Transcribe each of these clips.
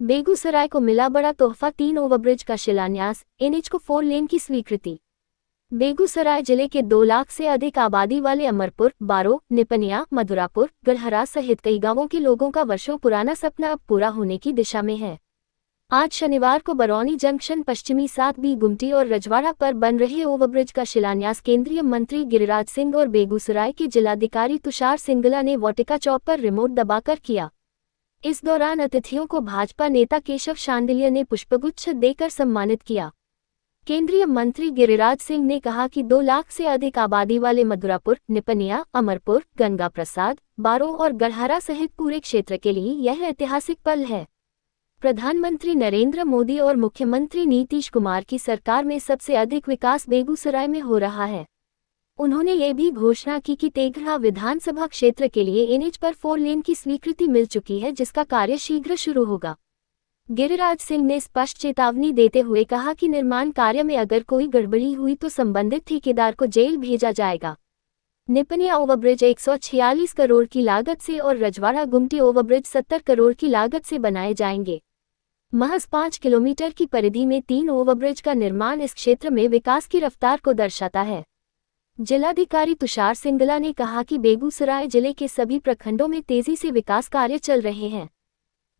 बेगूसराय को मिला बड़ा तोहफा, 3 ओवरब्रिज का शिलान्यास, एनएच को 4 लेन की स्वीकृति। बेगूसराय जिले के 2 लाख से अधिक आबादी वाले अमरपुर, बारो, निपनिया, मधुरापुर, गढ़हरा सहित कई गांवों के लोगों का वर्षों पुराना सपना अब पूरा होने की दिशा में है। आज शनिवार को बरौनी जंक्शन, पश्चिमी 7B गुमटी और रजवाड़ा पर बन रहे ओवरब्रिज का शिलान्यास केंद्रीय मंत्री गिरिराज सिंह और बेगूसराय के जिलाधिकारी तुषार सिंगला ने वाटिका चौक पर रिमोट दबाकर किया। इस दौरान अतिथियों को भाजपा नेता केशव शांडिल्य ने पुष्पगुच्छ देकर सम्मानित किया। केंद्रीय मंत्री गिरिराज सिंह ने कहा कि 2 लाख से अधिक आबादी वाले मधुरापुर, निपनिया, अमरपुर, गंगा प्रसाद, बारो और गढ़हरा सहित पूरे क्षेत्र के लिए यह ऐतिहासिक पल है। प्रधानमंत्री नरेंद्र मोदी और मुख्यमंत्री नीतीश कुमार की सरकार में सबसे अधिक विकास बेगूसराय में हो रहा है। उन्होंने ये भी घोषणा की कि तेघड़ा विधानसभा क्षेत्र के लिए एनएच पर 4 लेन की स्वीकृति मिल चुकी है, जिसका कार्य शीघ्र शुरू होगा। गिरिराज सिंह ने स्पष्ट चेतावनी देते हुए कहा कि निर्माण कार्य में अगर कोई गड़बड़ी हुई तो संबंधित ठेकेदार को जेल भेजा जाएगा। निपनिया ओवरब्रिज 146 करोड़ की लागत से और रजवाड़ा गुमटी ओवरब्रिज 70 करोड़ की लागत से बनाए जाएंगे। महज 5 किलोमीटर की परिधि में 3 ओवरब्रिज का निर्माण इस क्षेत्र में विकास की रफ्तार को दर्शाता है। जिलाधिकारी तुषार सिंगला ने कहा कि बेगूसराय जिले के सभी प्रखंडों में तेजी से विकास कार्य चल रहे हैं।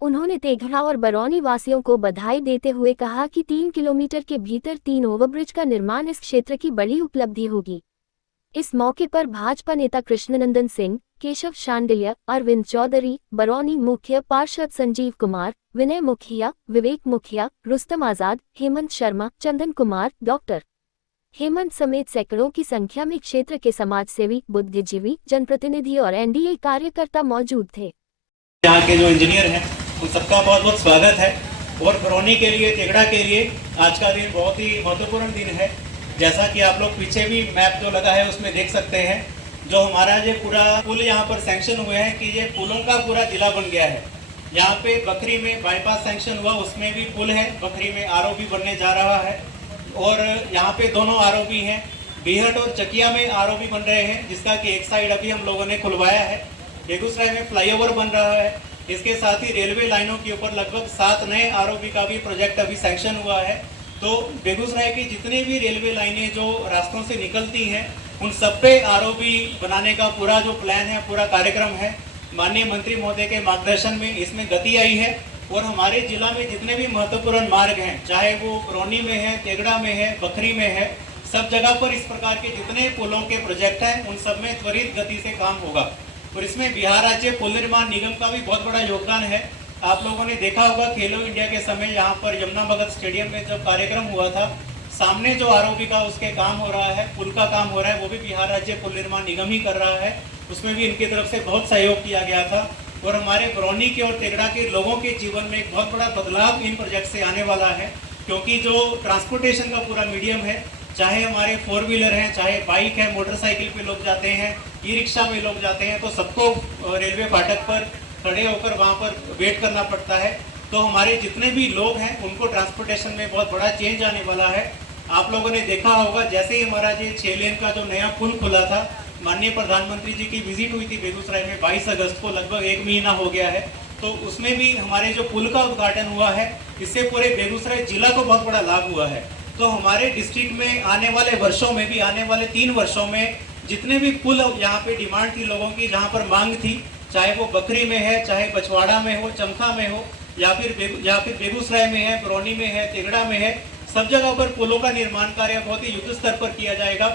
उन्होंने तेघड़ा और बरौनी वासियों को बधाई देते हुए कहा कि 3 किलोमीटर के भीतर 3 ओवरब्रिज का निर्माण इस क्षेत्र की बड़ी उपलब्धि होगी। इस मौके पर भाजपा नेता कृष्णनंदन सिंह, केशव शांडिल्य, अरविंद चौधरी, बरौनी मुख्य पार्षद संजीव कुमार, विनय मुखिया, विवेक मुखिया, रुस्तम आजाद, हेमंत शर्मा, चंदन कुमार, डॉक्टर हेमंत समेत सैकड़ों की संख्या में क्षेत्र के समाजसेवी, बुद्धिजीवी, जनप्रतिनिधि और एनडीए कार्यकर्ता मौजूद थे। यहाँ के जो इंजीनियर हैं उन सबका बहुत बहुत स्वागत है। और बरौनी के लिए, तेघड़ा के लिए आज का दिन बहुत ही महत्वपूर्ण दिन है। जैसा कि आप लोग पीछे भी मैप जो लगा है उसमें देख सकते हैं, जो हमारा ये पूरा पुल यहाँ पर सैंक्शन हुए हैं कि ये पुलों का पूरा जिला बन गया है। यहाँ पे बखरी में बाईपास सैंक्शन हुआ, उसमें भी पुल है। बखरी में आरओबी बनने जा रहा है और यहाँ पे दोनों आरओबी हैं। बीहट और चकिया में आरओबी बन रहे हैं, जिसका कि एक साइड अभी हम लोगों ने खुलवाया है। बेगूसराय में फ्लाईओवर बन रहा है। इसके साथ ही रेलवे लाइनों के ऊपर लगभग 7 नए आरओबी का भी प्रोजेक्ट अभी सैंक्शन हुआ है। तो बेगूसराय की जितनी भी रेलवे लाइनें जो रास्तों से निकलती हैं उन सब पे आरओबी बनाने का पूरा जो प्लान है, पूरा कार्यक्रम है। माननीय मंत्री महोदय के मार्गदर्शन में इसमें गति आई है और हमारे जिला में जितने भी महत्वपूर्ण मार्ग हैं, चाहे वो बरौनी में है, तेघड़ा में है, बखरी में है, सब जगह पर इस प्रकार के जितने पुलों के प्रोजेक्ट हैं उन सब में त्वरित गति से काम होगा। और इसमें बिहार राज्य पुल निर्माण निगम का भी बहुत बड़ा योगदान है। आप लोगों ने देखा होगा खेलो इंडिया के समय यहाँ पर यमुना भगत स्टेडियम में जब कार्यक्रम हुआ था, सामने जो आरओबी का उसके काम हो रहा है, पुल का काम हो रहा है, वो भी बिहार राज्य पुल निर्माण निगम ही कर रहा है। उसमें भी इनकी तरफ से बहुत सहयोग किया गया था। और हमारे बरौनी के और तेघड़ा के लोगों के जीवन में एक बहुत बड़ा बदलाव इन प्रोजेक्ट से आने वाला है, क्योंकि जो ट्रांसपोर्टेशन का पूरा मीडियम है, चाहे हमारे 4 व्हीलर हैं, चाहे बाइक है, मोटरसाइकिल पे लोग जाते हैं, ई रिक्शा में लोग जाते हैं, तो सबको रेलवे फाटक पर खड़े होकर वहाँ पर वेट करना पड़ता है। तो हमारे जितने भी लोग हैं उनको ट्रांसपोर्टेशन में बहुत बड़ा चेंज आने वाला है। आप लोगों ने देखा होगा, जैसे ही हमारा ये 6 लेन का जो नया पुल खुला था, माननीय प्रधानमंत्री जी की विजिट हुई थी बेगूसराय में 22 अगस्त को, लगभग 1 महीना हो गया है। तो उसमें भी हमारे जो पुल का उद्घाटन हुआ है, इससे पूरे बेगूसराय जिला को बहुत बड़ा लाभ हुआ है। तो हमारे डिस्ट्रिक्ट में आने वाले वर्षों में भी, आने वाले 3 वर्षों में जितने भी पुल यहाँ पे डिमांड थी लोगों की, जहाँ पर मांग थी, चाहे वो बखरी में है, चाहे बछवाड़ा में हो, चमथा में हो, या फिर बेगूसराय में है, बरौनी में है, तेघड़ा में है, सब जगह पर पुलों का निर्माण कार्य बहुत ही युद्ध स्तर पर किया जाएगा।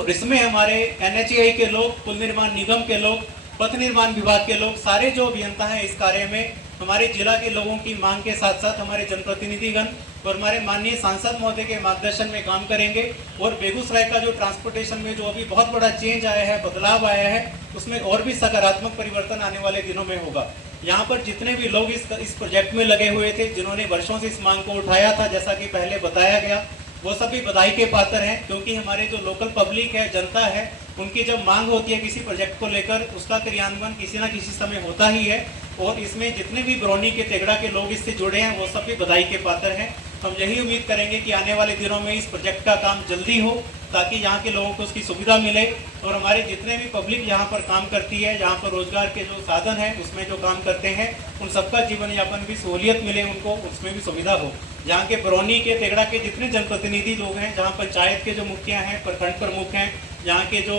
और इसमें हमारे एनएचएआई के लोग, पुल निर्माण निगम के लोग, पथ निर्माण विभाग के लोग, सारे जो अभियंता हैं इस कार्य में हमारे जिला के लोगों की मांग के साथ साथ हमारे जनप्रतिनिधिगण और हमारे माननीय सांसद महोदय के मार्गदर्शन में काम करेंगे। और बेगूसराय का जो ट्रांसपोर्टेशन में जो अभी बहुत बड़ा चेंज आया है, बदलाव आया है, उसमें और भी सकारात्मक परिवर्तन आने वाले दिनों में होगा। यहाँ पर जितने भी लोग इस प्रोजेक्ट में लगे हुए थे, जिन्होंने वर्षों से इस मांग को उठाया था, जैसा कि पहले बताया गया, वो सभी बधाई के पात्र हैं। क्योंकि हमारे जो लोकल पब्लिक है, जनता है, उनकी जब मांग होती है किसी प्रोजेक्ट को लेकर, उसका क्रियान्वयन किसी न किसी समय होता ही है। और इसमें जितने भी बरौनी के, तेघड़ा के लोग इससे जुड़े हैं वो सभी बधाई के पात्र हैं। हम यही उम्मीद करेंगे कि आने वाले दिनों में इस प्रोजेक्ट का काम जल्दी हो, ताकि यहाँ के लोगों को उसकी सुविधा मिले और हमारे जितने भी पब्लिक यहाँ पर काम करती है, यहाँ पर रोजगार के जो साधन है उसमें जो काम करते हैं, उन सबका जीवन यापन भी सहूलियत मिले, उनको उसमें भी सुविधा हो। यहाँ के बरौनी के, तेगड़ा के जितने जनप्रतिनिधि लोग हैं, जहाँ पंचायत के जो मुखिया हैं, प्रखंड प्रमुख हैं, यहाँ के जो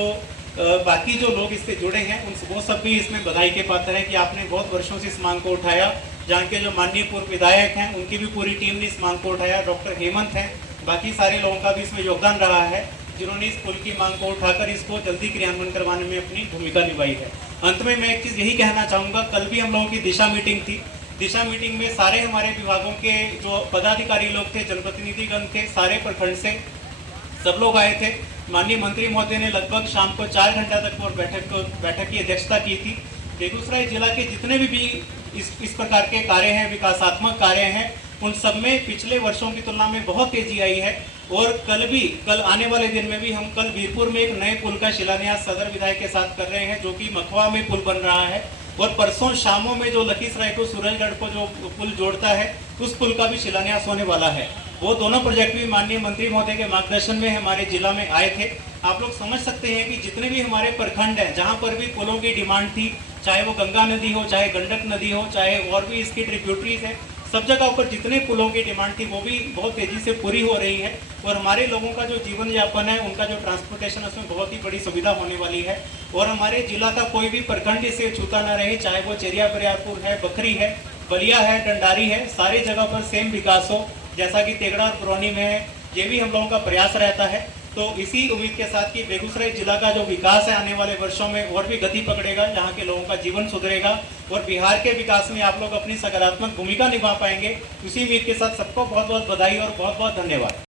बाकी जो लोग इससे जुड़े हैं, उन वो सब भी इसमें बधाई के पात्र हैं कि आपने बहुत वर्षों से इस मांग को उठाया। जहाँ के जो माननीय पूर्व विधायक हैं, उनकी भी पूरी टीम ने इस मांग को उठाया। डॉक्टर हेमंत हैं, बाकी सारे लोगों का भी इसमें योगदान रहा है, जिन्होंने इस पुल की मांग को उठाकर इसको जल्दी क्रियान्वयन करवाने में अपनी भूमिका निभाई है। अंत में मैं एक चीज़ यही कहना चाहूँगा, कल भी हम लोगों की दिशा मीटिंग थी। दिशा मीटिंग में सारे हमारे विभागों के जो पदाधिकारी लोग थे, जनप्रतिनिधिगण थे, सारे प्रखंड से सब लोग आए थे। माननीय मंत्री महोदय ने लगभग शाम को 4 घंटा तक और बैठक की अध्यक्षता की थी। बेगूसराय जिला के जितने भी इस प्रकार के कार्य हैं, विकासात्मक कार्य हैं, उन सब में पिछले वर्षों की तुलना में बहुत तेजी आई है। और कल आने वाले दिन में भी हम कल वीरपुर में एक नए पुल का शिलान्यास सदर विधायक के साथ कर रहे हैं, जो कि मखवा में पुल बन रहा है। और परसों शामों में जो लखीसराय को सूरजगढ़ को जो पुल जोड़ता है, उस पुल का भी शिलान्यास होने वाला है। वो दोनों प्रोजेक्ट भी माननीय मंत्री महोदय के मार्गदर्शन में हमारे जिला में आए थे। आप लोग समझ सकते हैं कि जितने भी हमारे प्रखंड हैं, जहाँ पर भी पुलों की डिमांड थी, चाहे वो गंगा नदी हो, चाहे गंडक नदी हो, चाहे और भी इसकी ट्रिब्यूटरीज है, सब जगह पर जितने पुलों की डिमांड थी वो भी बहुत तेजी से पूरी हो रही है। और हमारे लोगों का जो जीवन यापन है, उनका जो ट्रांसपोर्टेशन है, उसमें बहुत ही बड़ी सुविधा होने वाली है। और हमारे जिला का कोई भी प्रखंड इसे छूता ना रहे, चाहे वो चेरिया बरियारपुर है, बखरी है, बलिया है, डंडारी है, सारी जगह पर सेम विकास हो, जैसा कि तेगड़ा और बरौनी में है। ये भी हम लोगों का प्रयास रहता है। तो इसी उम्मीद के साथ कि बेगूसराय जिला का जो विकास है आने वाले वर्षों में और भी गति पकड़ेगा, यहाँ के लोगों का जीवन सुधरेगा और बिहार के विकास में आप लोग अपनी सकारात्मक भूमिका निभा पाएंगे। उसी उम्मीद के साथ सबको बहुत बहुत बधाई और बहुत बहुत धन्यवाद।